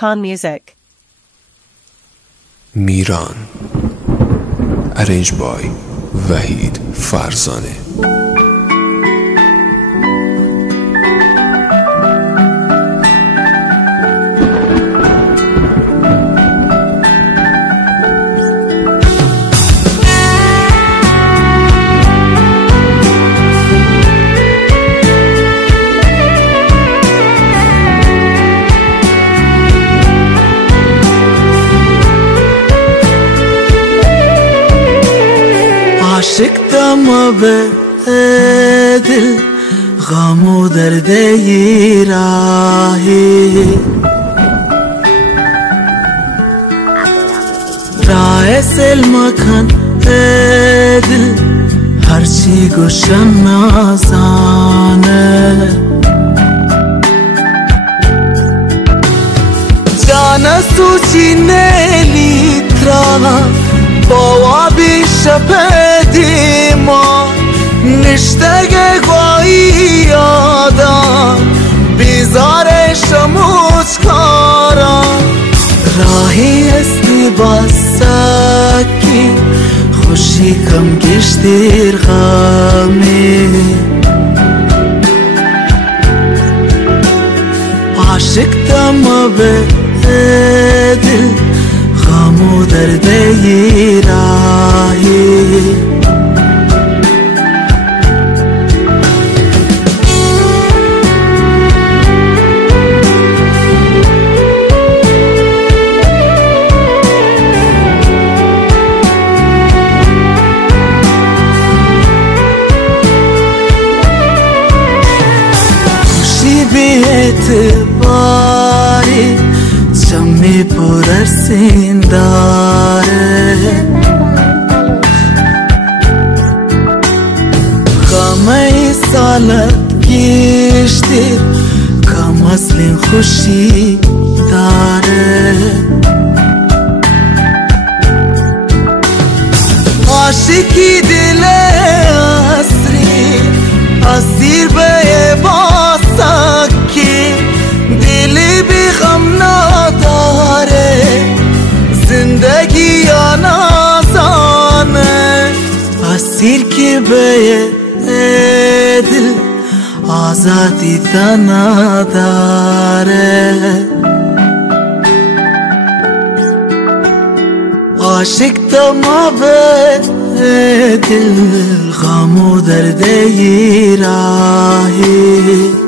Khan Music. Miran. Arranged by Wahid Farzane. عاشق تمام دل غم و درد ی راهی راه سلمکن دل هرچی گوشم نازانه جانا سوچی نلی ترا با بی شپدی ما نشتگ گویی یادم بیزار شموچ کارا راهی استی باسکی خوشی کم گشتیر غمی عاشق تم به دل غم و درد ی راهی خوشی بی اعتباری جمعی پر سین داره غمه سالت گشتیر کم اصلین خوشی داره عاشقی دل اسری اسیر به باسکی دلی بی غم نداره زندگی یا نازانه اسیر که به دل آزادی تا نداره عاشق تما به دل غم و درد ی راهی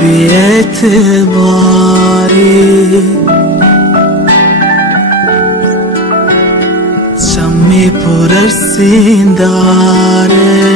بی اعتباری چمی پر سین داره